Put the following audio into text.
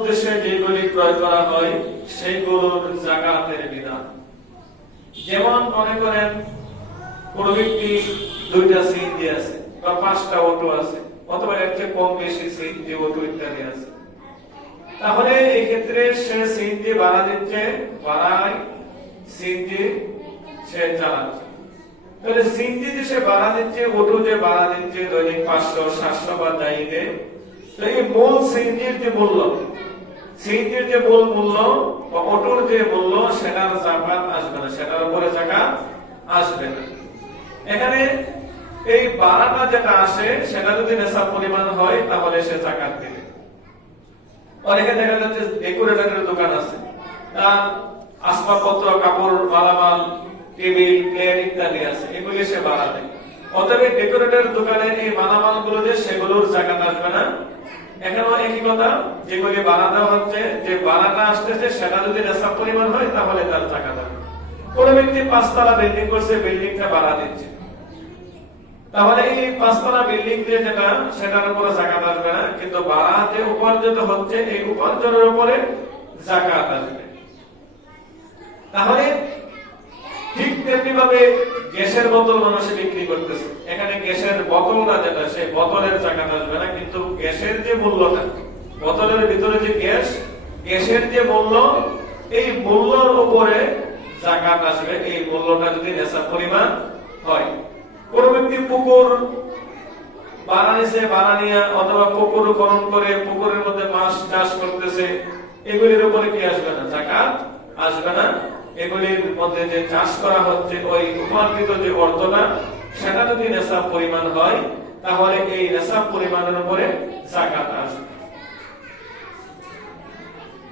উদ্দেশ্যে যেগুলি ক্রয় করা হয় সেগুলোর যাকাতের বিধান। যেমন মনে করেন কোন ব্যক্তি 2টা সিএনজি আছে বা 5টা অটো আছে অথবা এর চেয়ে কম বেশি সিএনজি অটো ইত্যাদি আছে, তাহলে এই ক্ষেত্রে সে সিএনজি ভাড়া দিচ্ছে, ভাড়ায় সিএনজি সে চালাচ্ছে। তাহলে সিএনজি যে সে ভাড়া দিচ্ছে, অটো যে ভাড়া দিচ্ছে দৈনিক 500 700 বা যাই দেয়, তো এই মূল সিএনজির যে মূল্য, সিএনজির যে মূল মূল্য বা অটোর যে মূল্য সেটার যাকাত আসবে না, সেটার উপরে যাকাত আসবে না। এখানে এই ভাড়াটা যেটা আসে সেটা যদি নেশাব পরিমাণ হয় তাহলে সে যাকাত দেবে। অনেকে দেখা যাচ্ছে ডেকোরেটরের দোকান আছে, তার আসবাবপত্র, কাপড়, মালামাল, টেবিল, প্লেট ইত্যাদি আছে, এগুলি সে ভাড়া দেয়। অতএব ডেকোরেটরের দোকানের এই মালামাল গুলো যে সেগুলোর যাকাত আসবে না। এখানেও একই কথা, যেগুলি ভাড়া দেওয়া হচ্ছে, যে ভাড়াটা আসতেছে সেটা যদি নেশাব পরিমাণ হয় তাহলে তার যাকাত আসবে। কোন ব্যক্তি 5তলা বিল্ডিং করছে, বিল্ডিংটা ভাড়া দিচ্ছে, তাহলে এই 5তলা বিল্ডিং দিয়ে যেটা সেটার উপরে যাকাত আসবে না, কিন্তু ভাড়া যে উপার্জিত হচ্ছে এই উপার্জনের উপরে যাকাত আসবে। তাহলে ঠিক তেমনি ভাবে গ্যাসের বোতল মানুষে বিক্রি করতেছে, এখানে গ্যাসের বোতলটা যেটা সেই বোতলের যাকাত আসবে না, কিন্তু গ্যাসের যে মূল্যটা, বোতলের ভিতরে যে গ্যাস, গ্যাসের যে মূল্য, এই মূল্যর উপরে যাকাত আসবে, এই মূল্যটা যদি নেশাব পরিমাণ হয়। কোন ব্যক্তি পুকুর বানাইছে, বানানিয়া অথবা পুকুর খনন করে পুকুরের মধ্যে মাছ চাষ করতেছে, এগুলির উপরে কি আসবে না? যাকাত আসবে না। এগুলির মধ্যে যে চাষ করা হচ্ছে ওই উপার্জিত যে অর্থটা সেটা যদি নেশাব পরিমাণ হয় তাহলে এই নেশাব পরিমাণের উপরে যাকাত আসবে।